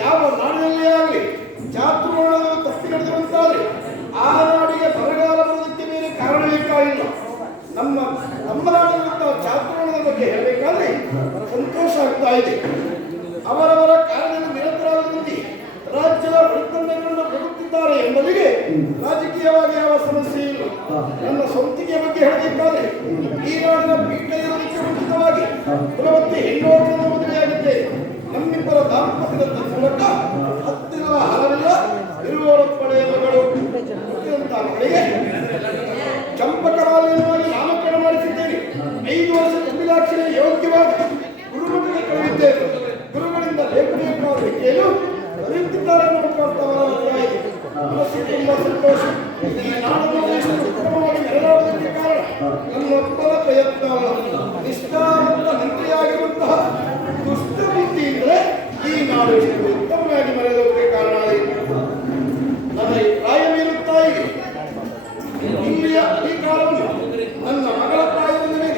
ಯಾವ ನಾಡಿನಲ್ಲಿ ಆಗಲಿ ಜಾತೃಗಳು ತಪ್ಪಿ ನಡೆದಿರುವಂತಾದ್ರೆ ಆ ನಾಡಿಗೆ ಬರಗಾಲ ಬರುವುದಕ್ಕೆ ಬೇರೆ ಕಾರಣ ಬೇಕಾಗಿಲ್ಲ. ನಮ್ಮ ನಾಡಿನಂತಹ ಜಾತೃಗಳ ಬಗ್ಗೆ ಹೇಳಬೇಕಾದ್ರೆ ಸಂತೋಷ ಆಗ್ತಾ ಇದೆ. ಅವರವರ ಕಾರಣದಿಂದ ನಿರತರಾಗುವಂತೆ ರಾಜ್ಯದ ಬಡತನಗಳನ್ನು ಬದುಕುತ್ತಿದ್ದಾರೆ ಎಂಬುದಿಗೆ ರಾಜಕೀಯವಾಗಿ ಯಾವ ಸಮಸ್ಯೆ ಇಲ್ಲ. ನನ್ನ ಸ್ವಂತಿಕೆ ಬಗ್ಗೆ ಹೇಳಬೇಕಾದ್ರೆ ಈ ನಾಡಿನ ಪೀಠಕ್ಕೆ ಮುಂಚಿತವಾಗಿ ಕುಲವತ್ತಿ ಹೆಣ್ಣೋಟವನ್ನು ಮದುವೆಯಾಗಿದ್ದೆ. ನಮ್ಮಿಬ್ಬರ ದಾಂಪತ್ಯದ ಮೂಲಕ ಹತ್ತಿರ ಹಲವಿಲ್ಲ ಇರುವವರ ಪಡೆಯಲು ಮಕ್ಕಳಿಗೆ ಚಂಪಕರಾಲಯವಾಗಿ ನಾಮಕರಣ ಮಾಡಿಸಿದ್ದೇನೆ. 5 ವರ್ಷ ತುಂಬಿದಾಕ್ಷಣೆ ಯೋಗ್ಯವಾಗಿ ಗುರುಮಠಕ್ಕೆ ಕಳೆದಿದ್ದೇನೆ. ಗುರುಗಳಿಂದ ಲೇಖನಿಯನ್ನು ಕಲಿಯುತ್ತಿದ್ದಾರೆ ಮನಸ್ಸು ತುಂಬಾ ಸಂತೋಷ. ಈ ನಾಡನ್ನು ಎಷ್ಟು ಉತ್ತಮವಾಗಿ ನೆರವೇರುವುದಕ್ಕೆ ಕಾರಣ ನನ್ನೊಬ್ಬರ ಪ್ರಯತ್ನ. ನಿಷ್ಠಾವಂತ ಮಂತ್ರಿಯಾಗಿರುವಂತಹ ದುಷ್ಟ ಬುದ್ಧಿಯಿಂದಲೇ ಈ ನಾಡು ಎಷ್ಟು ಉತ್ತಮವಾಗಿ ಮರೆಯೋದಕ್ಕೆ ಕಾರಣ ಆಯಿತು. ನನ್ನ ಪ್ರಾಯ ಮೀರುತ್ತಾ ಇದೆ. ಇಲ್ಲಿಯ ಅಧಿಕಾರವನ್ನು ನನ್ನ ಮಗಳ ಪ್ರಾಯದ ಮೇಲೆ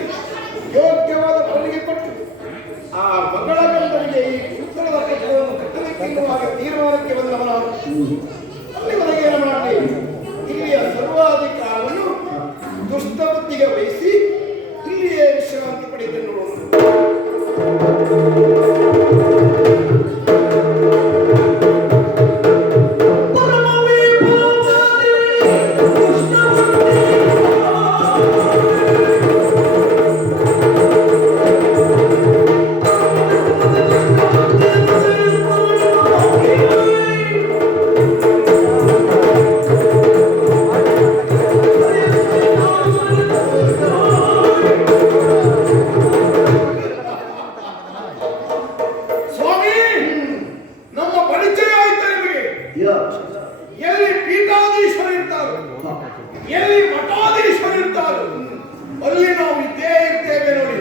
ಯೋಗ್ಯವಾದ ಬರಲಿಗೆ ಕೊಟ್ಟು ಆ ಮಗಳ ಗಂಡನಿಗೆ ಈ ಉತ್ತರದ ಪತ್ರವನ್ನು ಕಟ್ಟಬೇಕೆನ್ನುವಾಗ ತೀರ್ಮಾನಕ್ಕೆ ಬಂದವನ ಅಲ್ಲಿವರೆಗೆ ಏನು ಮಾಡಲಿ? ಇಲ್ಲಿಯ ಸರ್ವಾಧಿಕಾರವನ್ನು ದುಷ್ಟ ಬುದ್ಧಿಗೆ ವಹಿಸಿ ಇಲ್ಲಿಯೇ ವಿಶ್ರಾಂತಿ ಪಡೆದು ನೋಡೋಣ. ಎಲ್ಲಿ ಪೀಠಾಧೀಶ್ವರ ಇರ್ತಾರೋ, ಎಲ್ಲಿ ಮಠಾಧೀಶ್ವರ ಇರ್ತಾರೋ ಅಲ್ಲಿ ನಾವು ಇದ್ದೇ ಇರ್ತೇವೆ ನೋಡಿ.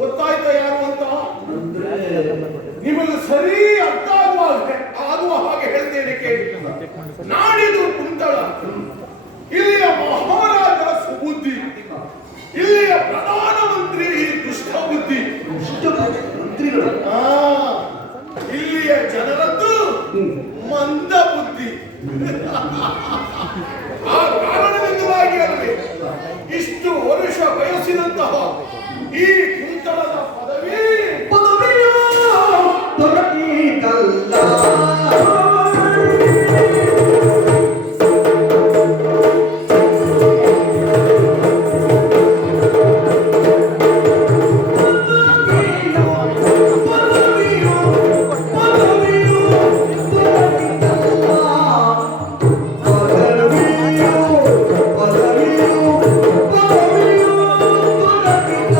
ಗೊತ್ತಾಯ್ತಾ ಯಾರು ಅಂತ? ನಿಮಗೆ ಸರಿ ಅರ್ಥ ಆಗುವ ಹಾಗೆ ಹೇಳ್ತೇನೆ ಕೇಳಿ. ನಾಡಿದು ಕುಂತಳ, ಇಲ್ಲಿಯ ಮಹಾರಾಜ ಸುಬುದ್ಧಿ, ಇಲ್ಲಿಯ ಪ್ರಧಾನಮಂತ್ರಿ ದುಷ್ಟ ಬುದ್ಧಿ, ಇಲ್ಲಿಯ ಜನರದ್ದು ಮಂದ ಬುದ್ಧಿ. ಆ ಕಾರಣದಿಂದಾಗಿ ಅಲ್ಲದೆ ಇಷ್ಟು ವರುಷ ವಯಸ್ಸಿನಂತಹ ಈ ಕುಂತಳದ ಪದವಿಯೋ ದೊರಕಿದಲ್ಲ.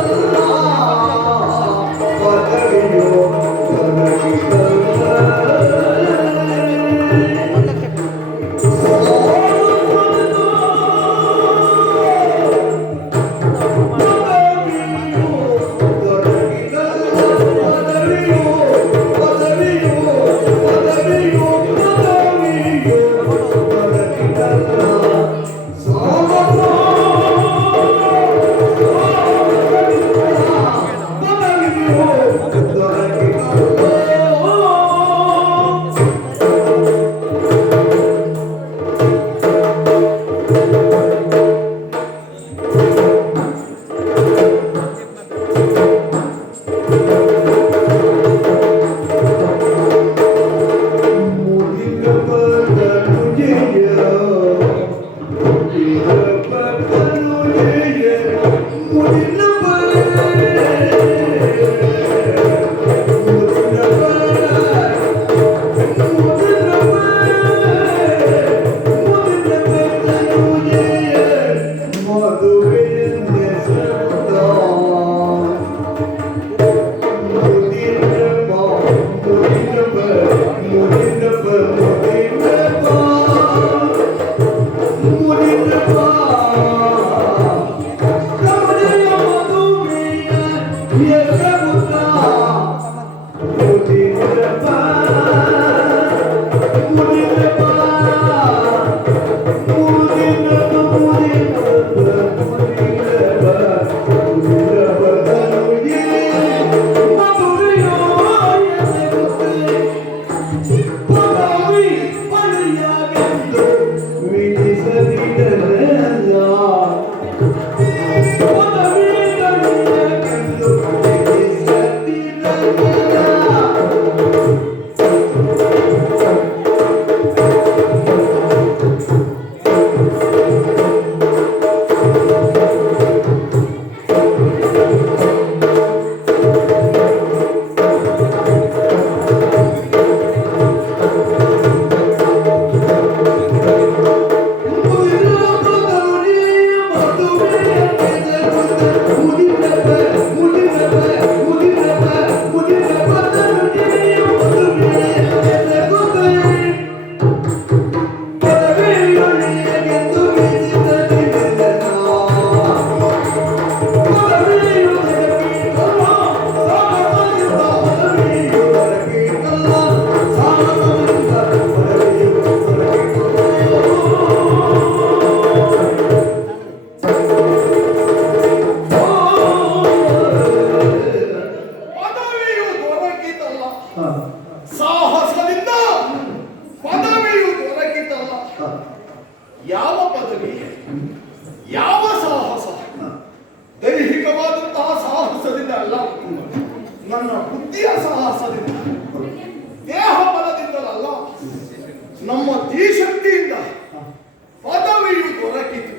Oh ಸಾಹಸದಿಂದ ಪದವಿಯು ದೊರಕಿತಲ್ಲ. ಯಾವ ಪದವಿ, ಯಾವ ಸಾಹಸ? ದೈಹಿಕವಾದಂತಹ ಸಾಹಸದಿಂದ ಅಲ್ಲ, ನನ್ನ ಬುದ್ಧಿಯ ಸಾಹಸದಿಂದ, ದೇಹ ಬಲದಿಂದಲಲ್ಲ, ನಮ್ಮ ಧೀಶಕ್ತಿಯಿಂದ ಪದವಿಯು ದೊರಕಿತು.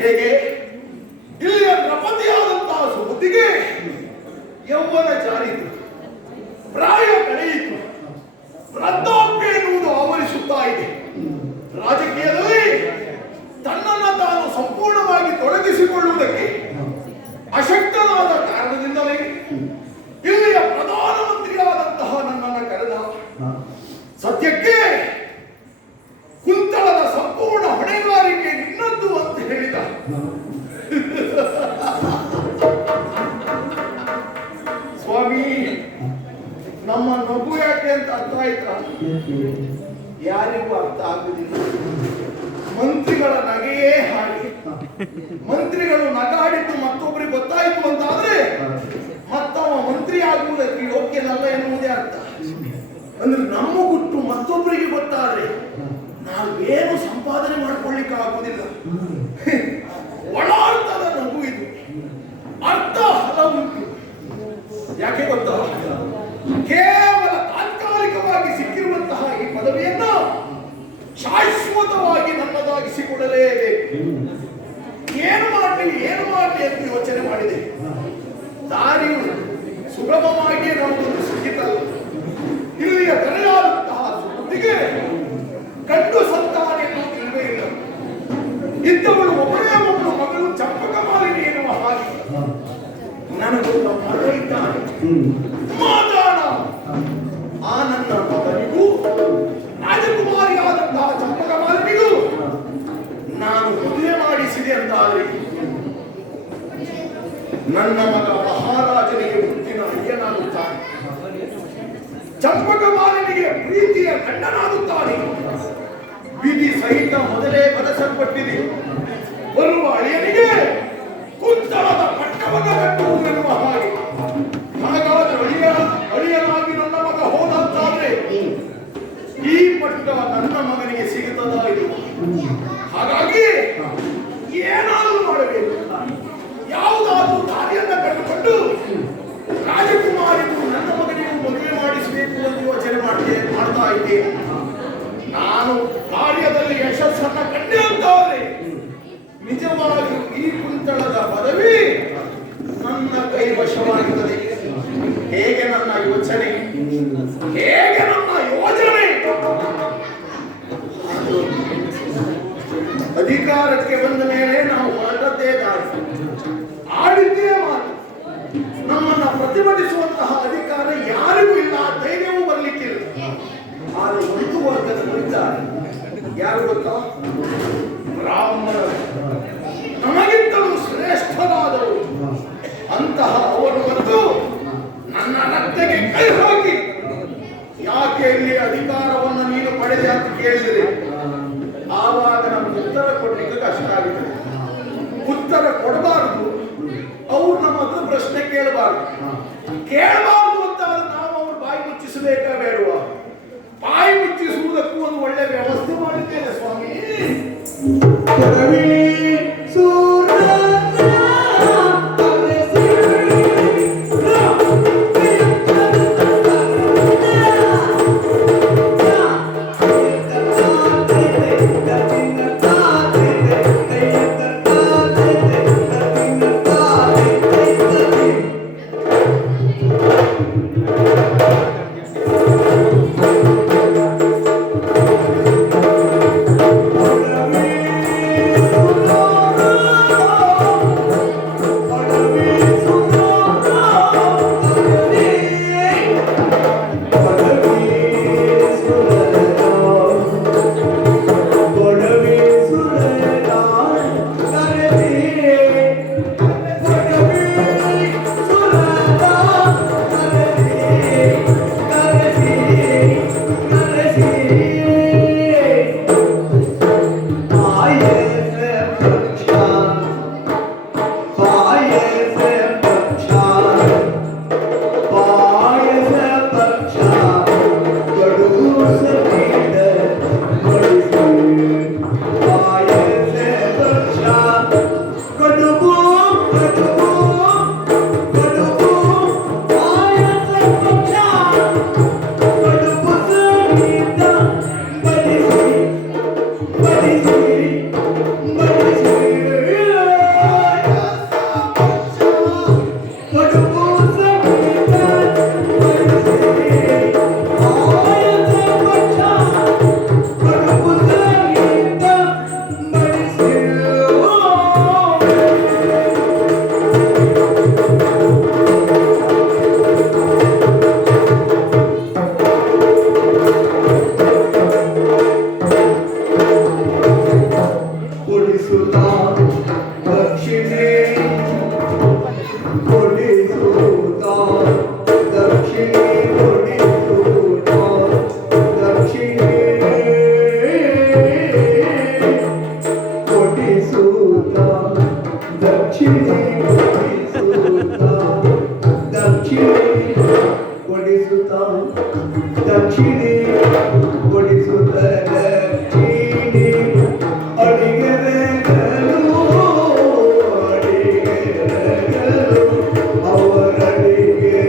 ಹೇಗೆ? ಇಲ್ಲಿಯ ನೃಪತಿಯಾದಂತಹ ಸುಬುದ್ಧಿಗೆ ಯೌವನ ಜಾರಿತು, ಪ್ರಾಯ ಕಳೆಯಿತು, ವೃದ್ಧಾಪ್ಯ ಎನ್ನುವುದು ಆವರಿಸುತ್ತಾ ಇದೆ. ರಾಜಕೀಯದಲ್ಲಿ ತನ್ನನ್ನು ತಾನು ಸಂಪೂರ್ಣವಾಗಿ ತೊಡಗಿಸಿಕೊಳ್ಳುವುದಕ್ಕೆ ಅಶಕ್ತನಾದ ಕಾರಣದಿಂದಲೇ ಇಲ್ಲಿಯ ಪ್ರಧಾನಮಂತ್ರಿಯಾದಂತಹ ನನ್ನನ್ನು ಕರೆದ. ಸದ್ಯಕ್ಕೆ ಕುಂತಳದ ಸಂಪೂರ್ಣ ಹೊಣೆಗಾರಿಕೆ ನಿನ್ನದ್ದು ಅಂತ ಹೇಳಿದ. ಸ್ವಾಮಿ, ನಮ್ಮ ನಗು ಯಾಕೆ ಅಂತ ಅರ್ಥ ಆಯ್ತಾ? ಯಾರಿಗೂ ಅರ್ಥ ಆಗುದಿಲ್ಲ. ಮಂತ್ರಿಗಳ ನಗೆಯೇ ಹಾಗೆ. ಮಂತ್ರಿಗಳು ನಗಾಡಿದ್ದು ಮತ್ತೊಬ್ಬರಿಗೆ ಗೊತ್ತಾಯಿತು ಅಂತಾದ್ರೆ ಮತ್ತವ ಮಂತ್ರಿ ಆಗುವುದಕ್ಕೆ ಯೋಗ್ಯನಲ್ಲ ಎನ್ನುವುದೇ ಅರ್ಥ. ಅಂದ್ರೆ ನಮ್ಮ ಗುಟ್ಟು ಮತ್ತೊಬ್ಬರಿಗೆ ಗೊತ್ತಾದ್ರೆ ನಾವೇನು ಸಂಪಾದನೆ ಮಾಡ್ಕೊಳ್ಳಿಕ್ಕೆ ಆಗುವುದಿಲ್ಲ. ಒಳಾರ್ಥದ ನಗು ಇದು, ಅರ್ಥ ಹಲವುಂಟು. ಯಾಕೆ ಗೊತ್ತಾ? ಕೇವಲ ತಾತ್ಕಾಲಿಕವಾಗಿ ಸಿಕ್ಕಿರುವಂತಹ ಈ ಪದವಿಯನ್ನು ಶಾಶ್ವತವಾಗಿ ನನ್ನದಾಗಿಸಿಕೊಳ್ಳಲೇಬೇಕು. ಏನು ಮಾಡಲಿ ಎಂದು ಯೋಚನೆ ಮಾಡಿದೆ. ದಾರಿಯು ಸುಗಮವಾಗಿ ನಮಗೊಂದು ಸಿಕ್ಕಿತಲ್ಲ. ಇಲ್ಲಿಯ ದರೆಯಾದಂತಹ ಸುದ್ದಿಗೆ ಗಂಡು ಸಂತಾನ ಎನ್ನುವುದು ಇಲ್ಲವೇ ಇಲ್ಲ. ಇದ್ದವಳು ಒಬ್ಬರೇ ಒಬ್ಬಳು ಮಗಳು ಚಂಪಕ ಮಾಲಿನಿ ಎನ್ನುವ ಹಾಗೆ ನನಗೊಬ್ಬ ಮಗ ಇದ್ದಾನೆ, ಮಾತಾಡ. ಆ ನನ್ನ ಮಗನಿಗೂ ರಾಜಕುಮಾರಿಯಾದಂತಹ ಚಂಪಕ ಮಾಲಿನಿಗೂ ನಾನು ಮದುವೆ ಮಾಡಿಸಿದೆ ಅಂತಾದರೆ ನನ್ನ ಮಗ ಮಹಾರಾಜನಿಗೆ ಮುತ್ತಿನ ಅಯ್ಯನಾಗುತ್ತಾನೆ, ಚಂಪಕ ಮಾಲಿನಿಗೆ ಪ್ರೀತಿಯ ಗಂಡನಾಗುತ್ತಾನೆ. ವಿಧಿ ಸಹಿತ ಮೊದಲೇ ಬರೆಸಲ್ಪಟ್ಟಿದೆ. ಬರುವ ಅಳಿಯನಿಗೆ ಕುಂತಳದ ಪಟ್ಟವನ್ನು ಕಟ್ಟುವುದೆನ್ನುವ ಹಾಗೆ. ಹಾಗಾದ್ರೆ ಅಳಿಯನಾಗಿ ನನ್ನ ಮಗ ಹೋದಂತಾದ್ರೆ ಈ ಪಟ್ಟ ನನ್ನ ಮಗನಿಗೆ ಸಿಗುತ್ತದ ಇದು? ಹಾಗಾಗಿ ಏನಾದರೂ ಮಾಡಬೇಕು, ಯಾವುದಾದ್ರೂ ದಾರಿಯನ್ನ ಕಟ್ಟಿಕೊಂಡು ರಾಜಕುಮಾರಿಗೂ ನನ್ನ ಮಗನಿಗೂ ಮದುವೆ ಮಾಡಿಸಬೇಕು ಅಂತ ಯೋಚನೆ ಮಾಡ್ತಾ ಇದ್ದೆ. ನಾನು ಕಾರ್ಯದಲ್ಲಿ ಯಶಸ್ಸನ್ನ ಕಂಡೆ ಅಂತಾದ್ರೆ ಕೈವಶವಾಗುತ್ತದೆ. ಹೇಗೆ ನನ್ನ ಯೋಚನೆ, ಹೇಗೆ ನನ್ನ ಯೋಜನೆ. ಅಧಿಕಾರಕ್ಕೆ ಬಂದ ಮೇಲೆ ನಾವು ಹೊರಟದ್ದೇ ದಾರಿ, ಆಡಿದ್ದೇ ಮಾತು. ನಮ್ಮನ್ನ ಪ್ರತಿಭಟಿಸುವಂತಹ ಅಧಿಕಾರ ಯಾರಿಗೂ ಇಲ್ಲ, ಧೈರ್ಯವೂ ಬರಲಿಕ್ಕಿಲ್ಲ. ಆದರೆ ಒಂದು ವರ್ಗದ ಕುರಿತಾರೆ, ಯಾರು ಗೊತ್ತಾ? ಬ್ರಾಹ್ಮಣರು, ನಮಗಿಂತಲೂ ಶ್ರೇಷ್ಠರಾದರು. ಅಂತಹ ಅವರು ಬಂದು ನನ್ನ ರಕ್ತಕ್ಕೆ ಕೈ ಹಾಕಿ, ಯಾಕೆ ಇಲ್ಲಿ ಅಧಿಕಾರವನ್ನು ನೀನು ಪಡೆದೆ ಅಂತ ಕೇಳಿದರೆ ಆವಾಗ ನಮ್ಗೆ ಉತ್ತರ ಕೊಡ್ಲಿಕ್ಕೆ ಕಷ್ಟ ಆಗಿದೆ. ಉತ್ತರ ಕೊಡಬಾರದು, ಅವ್ರು ನಮ್ಮ ಹತ್ರ ಪ್ರಶ್ನೆ ಕೇಳಬಾರ್ದು ಅಂತ ನಾವು ಅವ್ರ ಬಾಯಿ ಮುಚ್ಚಿಸಬೇಕಾ ಬೇಡುವ? ಬಾಯಿ ಮುಚ್ಚಿಸುವುದಕ್ಕೂ ಒಂದು ಒಳ್ಳೆ ವ್ಯವಸ್ಥೆ ಮಾಡಿದ್ದೇನೆ ಸ್ವಾಮಿ. ದಕ್ಷಿಣಿ ಕೊಡಿಸುತ್ತ ದಕ್ಷಿಣಿ ಅಡಿಗೆರೆಗಳು ಅವರಡಿಗೆ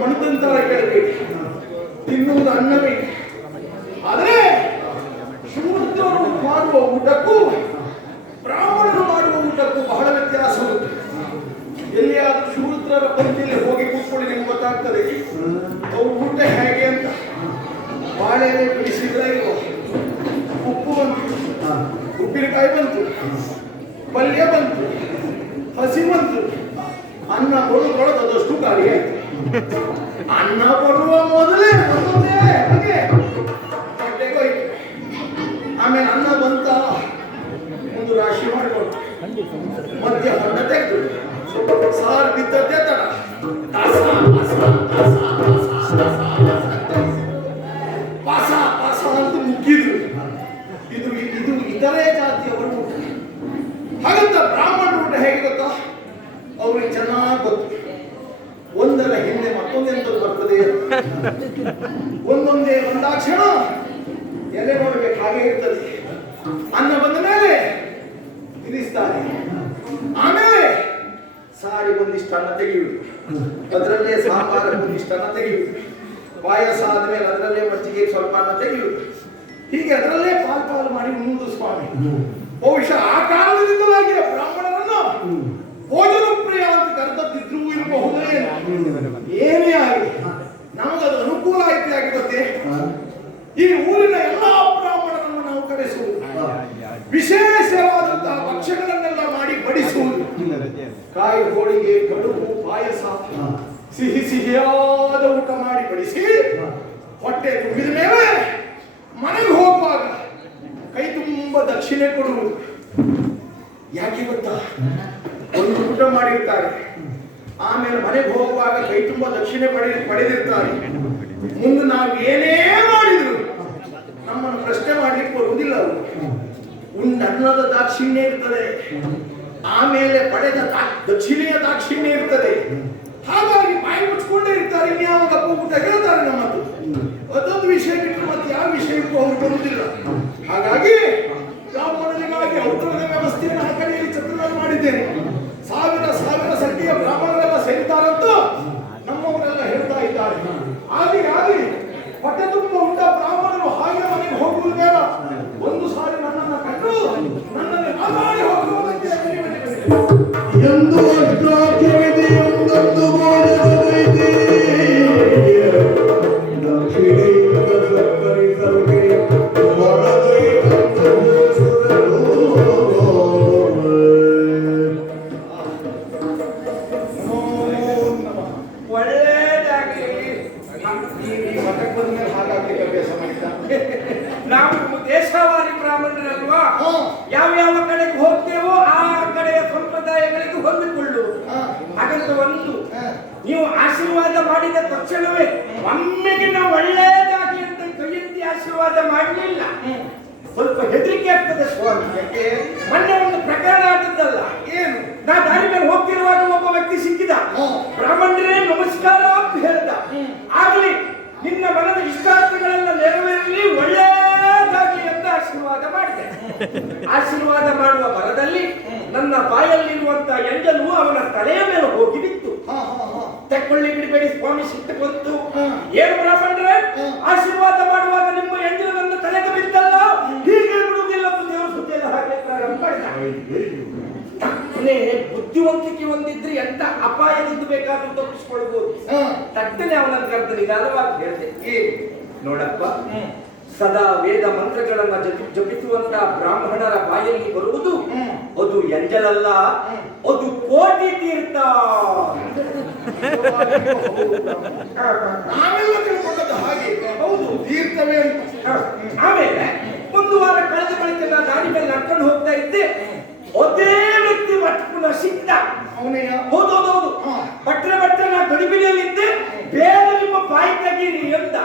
ಮಣದಂತರ ಕೇಳಬೇಕು, ತಿನ್ನುವುದು ಅನ್ನವೇ. ಆದರೆ ಶೂದ್ರರು ಮಾಡುವ ಊಟಕ್ಕೂ ಬ್ರಾಹ್ಮಣರು ಮಾಡುವ ಊಟಕ್ಕೂ ಬಹಳ ವ್ಯತ್ಯಾಸ ಉಂಟು. ಎಲ್ಲಿಯಾದ್ರೂ ಶೂದ್ರರ ಪಂಕ್ತಿಯಲ್ಲಿ ಹೋಗಿ ಕೂತ್ಕೊಳ್ಳಿ, ನಿಮ್ಗೆ ಗೊತ್ತಾಗ್ತದೆ ಅವ್ರ ಊಟ ಹೇಗೆ ಅಂತ. ಬಾಳೆ ಎಲೆ ಬಿಡಿಸಿದ್ರೆ ಇಲ್ವ, ಉಪ್ಪು ಬಂತು, ಉಪ್ಪಿನಕಾಯಿ ಬಂತು, ಪಲ್ಯ ಬಂತು, ಹಸಿ ಬಂತು, ಅನ್ನ ಬರುವುದರೊಳಗೆ ಅದಷ್ಟು ಖಾಲಿ ಆಯ್ತು. ಅನ್ನ ಬರುವ ಮೊದಲೇ ಹಾಗೆ ಹೊಟ್ಟೆಗೋಯ್ತು. ಆಮೇಲೆ ಅನ್ನ ಬಂತ, ಒಂದು ರಾಶಿ ಮಾಡಿಕೊಂಡು ಮಧ್ಯ ಹೊಂಡ ತೆಗೆದು ಸಾರು ಬಿದ್ದದ್ದೇ ತಡ ಪಾಸ ಪಾಸ ಅಂತ ಮುಗ್ಗಿದ್ರು. ಇದು ಇದು ಇತರೆ ಜಾತಿಯವರು ಊಟ. ಹಾಗಂತ ಬ್ರಾಹ್ಮಣರ ಊಟ ಹೇಗೆ ಗೊತ್ತಾ? ಅವ್ರಿಗೆ ಚೆನ್ನಾಗಿ ಗೊತ್ತು, ಒಂದರ ಹಿಂದೆ ಮತ್ತೊಂದೆಂತದ್ದು ಬರ್ತದೆ. ಒಂದೊಂದೇ ಒಂದಾಕ್ಷಣ ಎಲೆ ನೋಡ್ಬೇಕು ಹಾಗೆ ಇರ್ತದೆ. ಅನ್ನ ಬಂದ ಮೇಲೆ ತಿನ್ನಿಸ್ತಾರೆ, ಆಮೇಲೆ ಸಾರಿ ಒಂದಿಷ್ಟು ಅನ್ನ ತೆಗೆಯುವುದು, ಅದರಲ್ಲೇ ಸಾಂಬಾರ ಒಂದಿಷ್ಟು ಅನ್ನ ತೆಗೆಯುವುದು, ಪಾಯಸ ಆದ್ಮೇಲೆ ಅದರಲ್ಲೇ ಮಜ್ಜಿಗೆ ಸ್ವಲ್ಪ ಅನ್ನ ತೆಗೆಯುವುದು. ಹೀಗೆ ಅದರಲ್ಲೇ ಪಾಲು ಮಾಡಿ ಉಣ್ಣುವುದು ಸ್ವಾಮಿ. ಬಹುಶಃ ಆ ಕಾರಣದಿಂದಲಾಗಿ ಬ್ರಾಹ್ಮಣರನ್ನು ಭೋಜನ ಪ್ರಿಯ ಅಂತ ಕರೆದದ್ದಿದ್ರೂ ಇರಬಹುದೇ. ಏನೇ ಆಗಲಿ ನಮಗದು ಅನುಕೂಲ ಆಗಿ ಗೊತ್ತೇ. ಈ ಊರಿನ ಎಲ್ಲಾ ಬ್ರಾಹ್ಮಣರನ್ನು ನಾವು ಕರೆಸುವುದು, ವಿಶೇಷವಾದಂತಹ ಭಕ್ಷ್ಯಗಳನ್ನೆಲ್ಲ ಮಾಡಿ ಬಡಿಸುವುದು. ಕಾಯಿ ಹೋಳಿಗೆ, ಕಡುಬು, ಪಾಯಸ, ಸಿಹಿ ಸಿಹಿಯಾದ ಊಟ ಮಾಡಿ ಬಡಿಸಿ ಹೊಟ್ಟೆ ತುಂಬಿದ ಮೇಲೆ ಮನೆಗೆ ಹೋಗುವಾಗ ಕೈ ತುಂಬ ದಕ್ಷಿಣೆ ಕೊಡುವುದು. ಯಾಕೆ ಗೊತ್ತಾ? ಒಂದು ಊಟ ಮಾಡಿರ್ತಾರೆ, ಆಮೇಲೆ ಮನೆಗೆ ಹೋಗುವಾಗ ಕೈ ತುಂಬ ದಕ್ಷಿಣೆ ಪಡೆದಿರ್ತಾರೆ. ಮುಂದೆ ನಾವು ಏನೇ ಮಾಡಿದ್ರು ನಮ್ಮನ್ನು ಪ್ರಶ್ನೆ ಮಾಡ್ಲಿಕ್ಕೆ ಬರುವುದಿಲ್ಲ. ಅವರು ಅನ್ನದ ದಾಕ್ಷಿಣ್ಯ ಇರ್ತದೆ, ಆಮೇಲೆ ಪಡೆದ ದಕ್ಷಿಣೆಯ ದಾಕ್ಷಿಣ್ಯ ಇರ್ತದೆ. ಹಾಗಾಗಿ ಬಾಯಿ ಮುಚ್ಕೊಂಡೇ ಇರ್ತಾರೆ. ಇನ್ಯಾವಾಗ ಊಟ ಕೇಳ್ತಾರೆ ನಮ್ಮದು. ಅದೊಂದು ವಿಷಯ ಬಿಟ್ಟರೆ ಮತ್ತೆ ಯಾವ ವಿಷಯಕ್ಕೂ ಅವ್ರು ಬರುವುದಿಲ್ಲ. ಹಾಗಾಗಿ ಬ್ರಾಹ್ಮಣರಿಗಾಗಿ ಔತಣದ ವ್ಯವಸ್ಥೆಯನ್ನು ಆ ಕಡೆಯಲ್ಲಿ ಚಂದ್ರನಲ್ಲಿ ಮಾಡಿದ್ದೇನೆ. ಸಾವಿರ ಸಾವಿರ ಸಂಖ್ಯೆಯ ಬ್ರಾಹ್ಮಣರೆಲ್ಲ ಸೇರಿದ್ದಾರಂತ ನಮ್ಮವರೆಲ್ಲ ಹೇಳ್ತಾ ಇದ್ದಾರೆ. ಆಗಲಿ ಹೊಟ್ಟೆ ತುಂಬ ಉಂಟ ಬ್ರಾಹ್ಮಣರು ಹಾಗೆ ಮನೆಗೆ ಹೋಗುವುದು ಬೇಡ. ಒಂದು ಸಾರಿ ನನ್ನನ್ನು ಕಂಡು ನನ್ನನ್ನು ಮಾತಾಡಿ ಹೋಗುವುದಕ್ಕೆ ಎಂದು ಅಷ್ಟಾಖ್ಯವಿದೆ, ಒಂದೊಂದು ಮಾಡಿದೆ ದಕ್ಷಿಣೆಯಿಂದ ಸತ್ಕರಿಸಲ್ಗೆ ನಾವು ದೇಶವಾರಿ ಬ್ರಾಹ್ಮಣರಲ್ವಾ, ಯಾವ್ಯಾವ ಕಡೆಗೆ ಹೋಗ್ತೇವೋ ಆ ಕಡೆಯ ಸಂಪ್ರದಾಯಗಳಿಗೆ ಹೊಂದಿಕೊಳ್ಳು. ಹಾಗಂತ ಒಂದು ನೀವು ಆಶೀರ್ವಾದ ಮಾಡಿದ ತಕ್ಷಣವೇ ಒಮ್ಮೆಗೆ ನಾವು ಒಳ್ಳೆಯದಾಗಿ ಅಂತ ಕೈಯೆತ್ತಿ ಆಶೀರ್ವಾದ ಮಾಡಲಿಲ್ಲ. ಸ್ವಲ್ಪ ಹೆದರಿಕೆ ಆಗ್ತದೆ ಸ್ವಾಮಿ. ಮೊನ್ನೆ ಒಂದು ಪ್ರಕರಣ ಆದದ್ದಲ್ಲ, ಏನು ನಾ ದಾರಿ ಮೇಲೆ ಹೋಗ್ತಿರುವಾಗ ಒಬ್ಬ ವ್ಯಕ್ತಿ ಸಿಕ್ಕಿದ. ಬ್ರಾಹ್ಮಣರೇ ನಮಸ್ಕಾರ ಅಂತ ಹೇಳ್ದ. ಆಗಲಿ ನಿನ್ನ ಮನದ ಇಷ್ಟಾರ್ಥಗಳೆಲ್ಲ ನೆರವೇರಲಿ, ಒಳ್ಳೆಯದಾಗಲಿ ಅಂತ ಆಶೀರ್ವಾದ ಮಾಡಿದೆ. ಆಶೀರ್ವಾದ ಮಾಡುವ ಮರದಲ್ಲಿ ನನ್ನ ಬಾಯಲ್ಲಿರುವಂತ ಎಂಜಲು ಅವನ ತಲೆಯ ಮೇಲೆ ಹೋಗಿ ಬಿತ್ತು. ತಕ್ಕೊಳ್ಳಿ ಬಿಡಬೇಡಿ ಸ್ವಾಮಿ, ಸಿಟ್ಟು ಬಂತು. ಏನು ಬ್ರಾಹ್ಮಣರೇ, ಆಶೀರ್ವಾದ ಮಾಡುವಾಗ ನಿಮ್ಮ ಎಂಜಲು ನನ್ನ ತಲೆಗೆ ಬಿತ್ತಲ್ಲ, ಹೀಗೆ ಬಿಡುವುದಿಲ್ಲ ಅಂತ ದೇವರ ಸುದ್ದಿಯಲ್ಲಿ ಹಾಗೆ ಪ್ರಾರಂಭ ಮಾಡಿದ. ಬುದ್ಧಿವಂತಿಕೆ ಹೊಂದಿದ್ರೆ ಎಂತ ಅಪಾಯದಿಂದ ಬೇಕಾದ್ರೂ ತಪ್ಪಿಸ್ಕೊಳ್ಬಹುದು. ತಟ್ಟನೆ ಅವನನ್ನು ಕರೆದು ನಿಧಾನವಾಗಿ ಹೇಳಿದೆ, ನೋಡಪ್ಪ, ಸದಾ ವೇದ ಮಂತ್ರಗಳನ್ನ ಜಪಿಸುವಂತ ಬ್ರಾಹ್ಮಣರ ಬಾಯಲ್ಲಿ ಬರುವುದು ಅದು ಎಂಜಲಲ್ಲ, ಅದು ಕೋಟಿ ತೀರ್ಥ. ನಾವೆಲ್ಲ ತಿಳ್ಕೊಂಡದ್ದು ಹಾಗೆ, ಹೌದು ತೀರ್ಥವೇ ಅಂತ. ಆಮೇಲೆ ಒಂದು ವಾರ ಕಳೆದ ಬಳಿಕ ನಾ ದಾರಿ ಮೇಲೆ ನಡ್ಕೊಂಡು ಹೋಗ್ತಾ ಇದ್ದೆ. ಅದೇ ವ್ಯಕ್ತಿ ಮತ್ತೆ ಪುನಃ ಸಿಕ್ತ. ಅವನೇ? ಹೌದೌದೌದು. ಬಟ್ಟೆ ನಾ ಗಡಿಬಿಡಿಯಲ್ಲಿದ್ದೆ, ಬೇಗ ನಿಮ್ಮ ಬಾಯಿ ತೆಗೀರಿ ಅಂತ.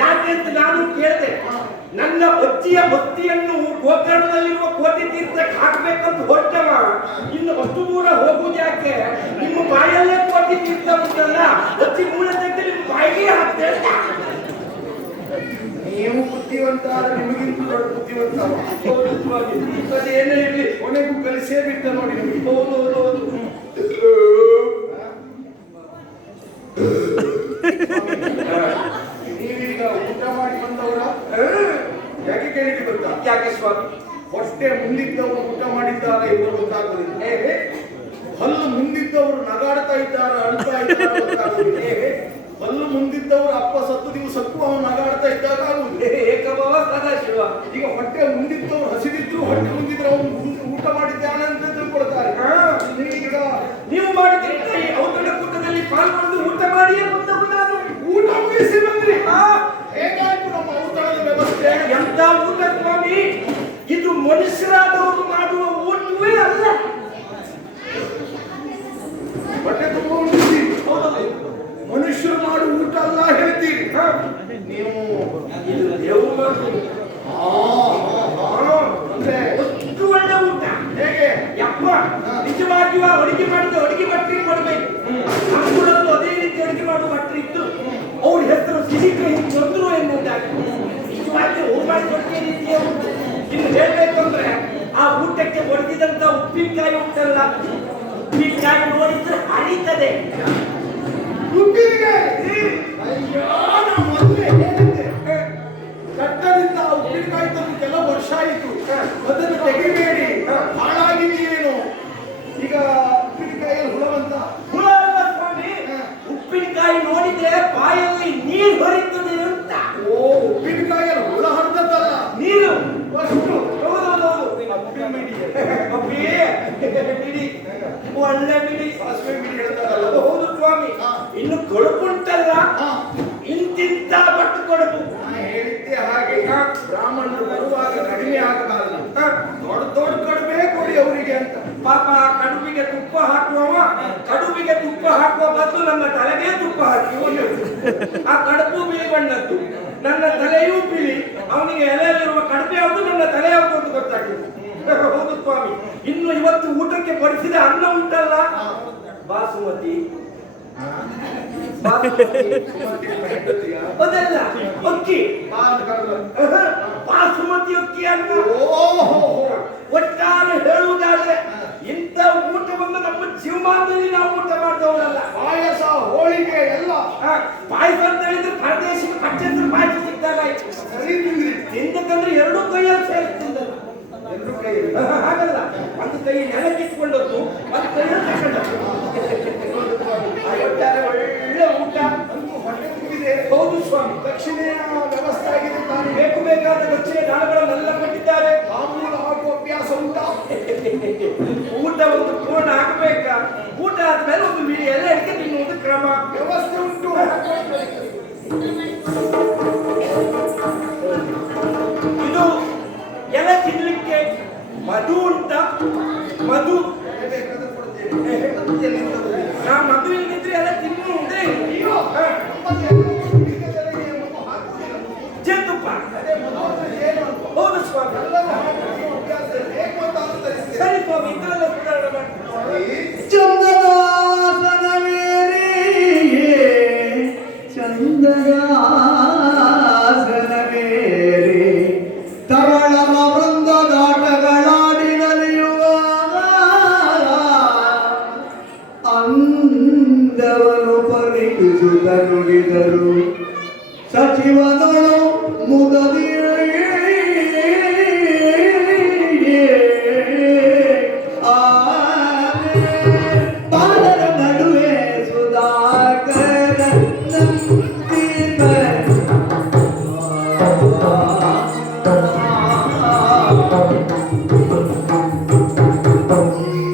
ಯಾಕೆ ಅಂತ ನಾನು ಕೇಳಿದೆ. ನನ್ನ ಅಜ್ಜಿಯ ಭಕ್ತಿಯನ್ನು ಗೋಕರ್ಣದಲ್ಲಿರುವ ಕೋಟಿ ತೀರ್ಥಕ್ಕೆ ಹಾಕ್ಬೇಕಂತ ಹೊರಟವ. ಇನ್ನು ಅಷ್ಟು ದೂರ ಹೋಗುವುದು ಯಾಕೆ? ನಿಮ್ಮ ಬಾಯಲ್ಲೇ ಕೋಟಿ ತೀರ್ಥ ಉಂಟಲ್ಲ, ಅಜ್ಜಿ ಮೂಲ ತೆಗೆದು ನಿಮ್ಮ ಬಾಯಿಗೆ ಹಾಕ್ತೇವೆ. ನೀವು ಬುದ್ಧಿವಂತ, ನಿಮಗಿಂತ ದೊಡ್ಡ ಬುದ್ಧಿವಂತ. ಅದೇನೇ ಇರಲಿ, ಕೊನೆಗೂ ಕಲಿಸೇ ಬಿಟ್ಟ ನೋಡಿ. ಹೌದು. ನೀವೀಗ ಊಟ ಮಾಡಿ ಬಂದವರ ಆ, ಯಾಕೆ ಕೇಳಿಕೆ ಗೊತ್ತಾ? ಯಾಕೆ ಸ್ವಾಮಿ? ಹೊಟ್ಟೆ ಮುಂದಿದ್ದವರು ಊಟ ಮಾಡಿದ್ದಾರ ಇವರು ಗೊತ್ತಾಗುವುದಿಲ್ಲ. ಹಲ್ಲು ಮುಂದಿದ್ದವರು ನಗಾಡ್ತಾ ಇದ್ದಾರ ಅಳ್ತಾ ಇದ್ದಾರ ಗೊತ್ತಾಗುವುದಿಲ್ಲ. ಹಲ್ಲು ಮುಂದಿದ್ದವರು ಅಪ್ಪ ಸತ್ತು ದಿವಸಕ್ಕೂ ಅವನು ನಗಾಡ್ತಾ ಇದ್ದಾಗ ಆಗುವುದಿಲ್ಲ. ಏಕಭವ ಸದಾಶಿವ. ಈಗ ಹೊಟ್ಟೆ ಮುಂದಿದ್ದವರು ಹಸಿದಿದ್ರು ಹೊಟ್ಟೆ ಮುಂದಿದ್ರೆ ಅವನು ಊಟ ಮಾಡಿದ್ದಾನೆ ಅಂತ ತಿಳ್ಕೊಳ್ತಾರೆ. ಈಗ ನೀವು ಮಾಡಿದ್ರೆ ಔತಣಕೂಟದಲ್ಲಿ ಪಾಲ್ಗೊಂಡು ಊಟ ಮಾಡಿಯೇ ಬಂದವು ನಾನು. ಊಟ ಮುಗಿಸಿ ಬಂದ್ರಿ. ಆ, ಹೇಗಾಯ್ತು ನಮ್ಮ ಔತಣದ ವ್ಯವಸ್ಥೆ? ಎಂತ ಊಟ ಸ್ವಾಮಿ? ಇದು ಮನುಷ್ಯರಾದವರು ಮಾಡುವ ಊಟವೇ ಅಲ್ಲ. ಹೊಟ್ಟೆ ತುಂಬ ಉಂಟಿಸಿ ಮನುಷ್ಯರು ಮಾಡುವ ಊಟ ಅಲ್ಲ ಹೇಳ್ತೀರಿ. ನೀವು ಇದು ದೇವರು ಮಾಡುವುದು. ಅಂದ್ರೆ ಅಷ್ಟು ಒಳ್ಳೆ ಊಟ. ಹೇಗೆ? ಯಪ್ಪ, ನಿಜವಾಗಿಯೂ ಆ ಅಡಿಗೆ ಮಾಡಿದ ಅಡಿಗೆ ಭಟ್ರಿಗೆ ಕೊಡಬೇಕು. ನಮ್ಮೂರಲ್ಲೂ ಅದೇ ರೀತಿ ಅಡಿಗೆ ಮಾಡುವ ಭಟ್ರು ಇದ್ರು. ಅವ್ರ ಹೆಸರು ಸಿಹಿಕೈ ಚಂದ್ರು ಎನ್ನುವುದಾಗಿ. ನಿಜವಾಗಿ ಹೋಗಿ ದೊಡ್ಡ ರೀತಿಯ ಊಟ. ಇನ್ನು ಹೇಳ್ಬೇಕಂದ್ರೆ ಆ ಊಟಕ್ಕೆ ಹೊಡೆದಿದಂತ ಉಪ್ಪಿನಕಾಯಿ ಉಂಟಲ್ಲ, ಉಪ್ಪಿನಕಾಯಿ ನೋಡಿದ್ರೆ ಹರಿತದೆ. ಉಪ್ಪಿನಕಾಯಿ ಅಯ್ಯೋ ನಾನು ಮೊದಲೇ ಹೇಳಿದ್ದೆ. ಕಟ್ಟದಿಂದ ಆ ಉಪ್ಪಿನಕಾಯಿ ತಂದು ಕೆಲವು ವರ್ಷ ಆಯಿತು. ಅದನ್ನು ತೆಗಿಬೇಡಿ, ಹಾಳಾಗಿದೆಯೇನು. ಈಗ ಉಪ್ಪಿನಕಾಯಿಯಲ್ಲಿ ಹುಳವಂತ ಹುಳ ಅಲ್ಲ ಸ್ವಾಮಿ, ಉಪ್ಪಿನಕಾಯಿ ನೋಡಿದ್ರೆ ಬಾಯಲ್ಲಿ ನೀರು ಹೊರಿತದೆ ಅಂತ. ಓ ಉಪ್ಪಿನಕಾಯಿಯಲ್ಲಿ ಹುಳ ಹರಿದದ್ದಲ್ಲ, ನೀರು ಅಷ್ಟು ಹೌದೌದು. ಉಪ್ಪಿನ ಮಿಡಿ, ಅಪ್ಪಿ, ಬಿಡಿ, ಒಳ್ಳೆ ಬಿಡಿ. ಸಾಸಿವೆ ಮಿಡಿ ಹೇಳ್ತಾರಲ್ಲ. ಅದು ಹೌದು ಸ್ವಾಮಿ. ಇನ್ನು ಕೊಡುಪುಂಟಲ್ಲ, ಇಂತಿಂತ ಬಟ್ಟು ಕೊಡುಪು. ಹೇಳಿದ್ದೆ ಹಾಗೆ. ಬ್ರಾಹ್ಮಣರು ಬರುವಾಗ ಕಡಿಮೆ ಆಗಬಾರದು. ದೊಡ್ಡ ದೊಡ್ಡ ಕಡಿಮೆ ಕೊಡಿ ಅವರಿಗೆ ಅಂತ. ಪಾಪ ಕಡುಬಿಗೆ ತುಪ್ಪ ಹಾಕುವವ ಕಡುಬಿಗೆ ತುಪ್ಪ ಹಾಕುವ ಬದಲು ನನ್ನ ತಲೆಗೆ ತುಪ್ಪ ಹಾಕಿ ಆ ಕಡುಬು ಬಿಳಿ ಬಣ್ಣದ್ದು, ನನ್ನ ತಲೆಯೂ ಬಿಳಿ. ಅವನಿಗೆ ಎಲೆಯಲ್ಲಿರುವ ಕಡುಬು ಯಾವುದು, ನನ್ನ ತಲೆ ಯಾವುದು ಅಂತ ಗೊತ್ತಾಗ್ತದೆ. ಹೌದು ಸ್ವಾಮಿ. ಇನ್ನು ಇವತ್ತು ಊಟಕ್ಕೆ ಬಡಿಸಿದ ಅನ್ನ ಉಂಟಲ್ಲ, ಬಾಸುಮತಿ. ಅದಲ್ಲ ಅಕ್ಕಿ, ಬಾಸುಮತಿ ಅಕ್ಕಿ ಅನ್ನ. ಒಟ್ಟಾರೆ ಹೇಳುವುದಾದ್ರೆ ಇಂಥ ಊಟವನ್ನು ನಮ್ಮ ಜೀವಮಾನದಲ್ಲಿ ನಾವು ಊಟ ಮಾಡಿದವರಲ್ಲ. ಪಾಯಸ, ಹೋಳಿಗೆ ಎಲ್ಲ ಪಾಯಸ ಅಂತ ಹೇಳಿದ್ರೆ ಪರದೇಶಿಕ ಪಚ್ಚಂದ್ರ ಪಾಯಸ ಸಿಕ್ತಾಗ ಸರಿ ತಿಂದ್ರಿ. ತಿಂದಕ್ಕಂದ್ರೆ ಎರಡೂ ಕೈಯಲ್ಲಿ ಸೇರಿಸ್ತಿದ್ದಲ್ಲ. ಎಲ್ರೂ ಕೈಯಲ್ಲಿ ಹಾಗಲ್ಲ, ಒಂದು ಕೈ ನೆಲಕ್ಕಿಟ್ಕೊಂಡದ್ದು, ಒಂದು ಕೈಯಲ್ಲಿ ತಗೊಂಡದ್ದು. ಒಟ್ಟಾರೆ ಒಳ್ಳೆ ಊಟ, ಅಂತೂ ಹೊಟ್ಟೆ ತುಂಬಿದೆ. ಹೌದು ಸ್ವಾಮಿ. ದಕ್ಷಿಣೆಯ ವ್ಯವಸ್ಥೆ ಆಗಿದೆ ತಾನೇ. ಬೇಕು ಬೇಕಾದ ದಕ್ಷಿಣ ದಾನಗಳನ್ನೆಲ್ಲ ಕೊಟ್ಟಿದ್ದಾರೆ. ತಾಂಬೂಲ ಹಾಕುವ ಅಭ್ಯಾಸ ಉಂಟಾ? ಊಟ ಒಂದು ಪೂರ್ಣ ಆಗಬೇಕಾ? ಊಟ ಆದ್ಮೇಲೆ ಒಂದು ಮಿಡಿ ಎಲೆ ಅಡಿಕೆ ತಿನ್ನುವುದು ಕ್ರಮ. ವ್ಯವಸ್ಥೆ ಉಂಟು. ಇದು ಎಲೆ ತಿನ್ಲಿಕ್ಕೆ ಮಧು ಉಂಟ. ಮಧು ಬೇಕಾದ್ರೆ ಕೊಡ್ತೇನೆ. ಎಲ್ಲಿಂದ ಬಂದಿದೆ? ನಾ ಮದುವೆಯಲ್ಲಿದ್ರೆ ಎಲ್ಲ ತಿನ್ನುವುದೇ. ಅಯ್ಯೋ, ನಮ್ಮಲ್ಲಿ ಎಲ್ಲರೂ ಕುಡಿಕೆಗಳಿಗೆ ಮಗು ಹಾಕುವುದಿಲ್ಲ. ಜೇನುತುಪ್ಪ. ಅದೇ ಮಧುವನ್ನು ಏನು ಅಂತ. ಹೌದು ಸ್ವಾಮಿ. ಎಲ್ಲರೂ ಹಾಕುವ ಅಭ್ಯಾಸ ಇದೆ. ಬೇಕು ಅಂತ ಅನುಸರಿಸ್ತೇನೆ. ಸರಿ ಸ್ವಾಮಿ, ಇದರಲ್ಲ ಸುಧಾರಣೆ ಮಾಡಿ. ಚಂದದಾಸನವೇರೇ ಚಂದದಾಸನವೇರೇ ತರಳರ ವೃಂದದಾಟಗಳಾಡಿ ನಲಿಯುವ ಅಂದವನು ಪರಿಣಿಸುತ್ತ ನುಡಿದರು ಸಚಿವನಳು ಮುದದಿ ಬಾಲರ ನಡುವೆ ಸುಧಾಕರ ನಂಬಿದ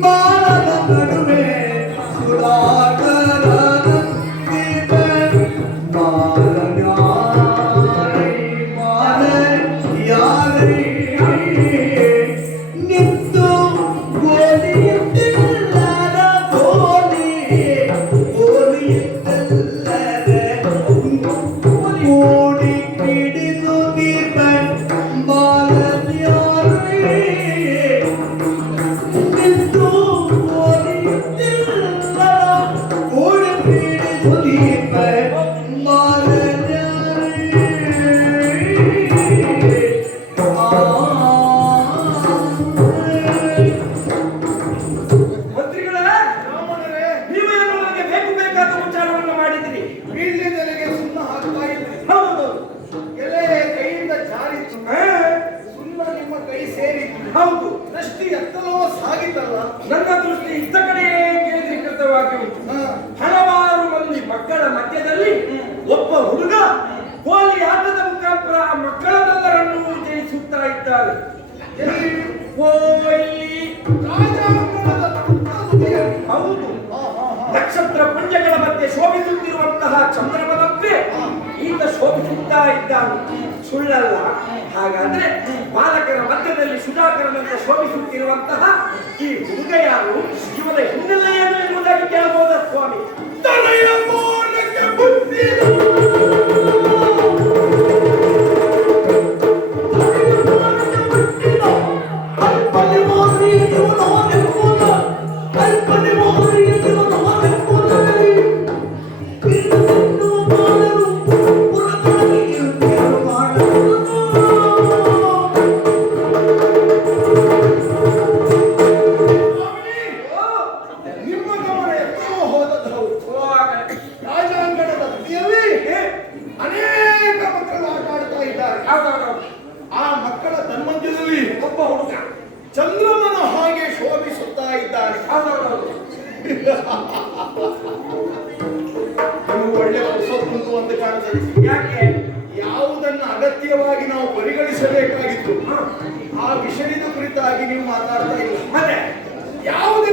ಬಾಲರ ನಡುವೆ ಸುಧಾಕರ ನಂಬಿದ ಮಾಲ ಯಾರೇ ನಿಂತು ಗೋಲಿಯೆಲ್ಲರ ಗೋಲಿಯೆಲ್ಲರ ಓಡಿ ಕಿಡಿಸುತ್ತಿದ್ದ ಬಾಲನ್ಯಾರೇ ನಿಂತು ಗೋಲಿಯೆಲ್ಲರ ಓಡಿ ಕಿಡಿಸುತ್ತಿದ್ದ ಮಂತ್ರಿಗಳೇ, ಬ್ರಾಹ್ಮಣರೇ, ನೀವೇನು ನನಗೆ ಬೇಕು ಬೇಕಾದ ಉಚ್ಚಾರ ಯಾರನ್ನು ಮಾಡಿದ್ರಿ? ವೀಳ್ಯದೆಲೆಗೆ ಸುಣ್ಣ ಹಾಕ್ತಾ ಇದ್ರಿ. ಹೌದು. ಎಲೆ ಕೈಯಿಂದ ಜಾರಿತು, ಹಾ, ಸುಣ್ಣ ನಿಮ್ಮ ಕೈ ಸೇರಿತು. ಹೌದು. ದೃಷ್ಟಿ ಎತ್ತಲೋ ಸಾಗಿತಲ್ಲ. ನನ್ನ ದೃಷ್ಟಿ ಇತ್ತ ಕಡೆ ಕೇಂದ್ರೀಕೃತವಾಗಿ ಉಂಟು. ಹಾ. ಹಲವಾರು ಮಂದಿ ಮಕ್ಕಳ ಮಧ್ಯದಲ್ಲಿ ಒಬ್ಬ ಹುಡುಗ ಗೋಲಿ ಆಟದ ಮುಖಾಂತರ ಆ ಮಕ್ಕಳನ್ನೆಲ್ಲರನ್ನು ಜಯಿಸುತ್ತಾ ಇದ್ದಾರೆ. ಎಲ್ಲಿ? ಓ, ಇಲ್ಲಿ. ರಾಜಾಂಗಣದ ತುದಿಯಲ್ಲಿ. ಹೌದು. ಹಾ, ಹಾ, ಹಾ. ನಕ್ಷತ್ರ ಪುಂಜಗಳ ಮಧ್ಯೆ ಶೋಭಿಸುತ್ತಿರುವಂತಹ ಚಂದ್ರಮನಂತೆ ಈತ ಶೋಭಿಸುತ್ತಾ ಇದ್ದಾನೆ. ಸುಳ್ಳಲ್ಲ. ಹಾಗಾದ್ರೆ ಬಾಲಕರ ಮಧ್ಯದಲ್ಲಿ ಸುಧಾಕರನಂತೆ ಶೋಭಿಸುತ್ತಿರುವಂತಹ ಈ ಹುಡುಗ ಯಾರು? ಇವನ ಹಿನ್ನೆಲೆ ಏನು ಎಂಬುದಾಗಿ ಕೇಳಬಹುದ ಸ್ವಾಮಿ? ತಲೆಯ ಮೋಲಕ್ಕೆ ಬುದ್ಧಿದು. ನಿಮ್ಮ ಗಮನ ಎತ್ತೋ ಹೋದದ್ದು ಹೌದು. ಓ, ಹಾಗಾದ್ರೆ. ರಾಜಾಂಗಣದ ತುದಿಯಲ್ಲಿ ಅನೇಕ ಮಕ್ಕಳು ಆಟ ಆಡ್ತಾ ಇದ್ದಾರೆ. ಹೌದೌದೌದು. ಆ ಮಕ್ಕಳ ತನ್ಮಧ್ಯದಲ್ಲಿ ಒಬ್ಬ ಹುಡುಗ. ಚಂದ್ರಮನ ಹಾಗೆ ಶೋಭಿಸುತ್ತಾ ಇದ್ದಾನೆ. ಹೌದೌದೌದು. ನೀವು ಒಳ್ಳೆ ಹೊಸದುಂಟು ಅಂತ ಕಾಣುತ್ತದೆ. ಯಾಕೆ? ಯಾವುದನ್ನು ಅಗತ್ಯವಾಗಿ ನಾವು ಪರಿಗಣಿಸಬೇಕಾಗಿತ್ತು ಹ. ಆ ವಿಷಯದ ಕುರಿತಾಗಿ ನೀವು ಮಾತಾಡ್ತಾ ಇಲ್ಲ. ಮತ್ತೆ ಯಾವುದೇ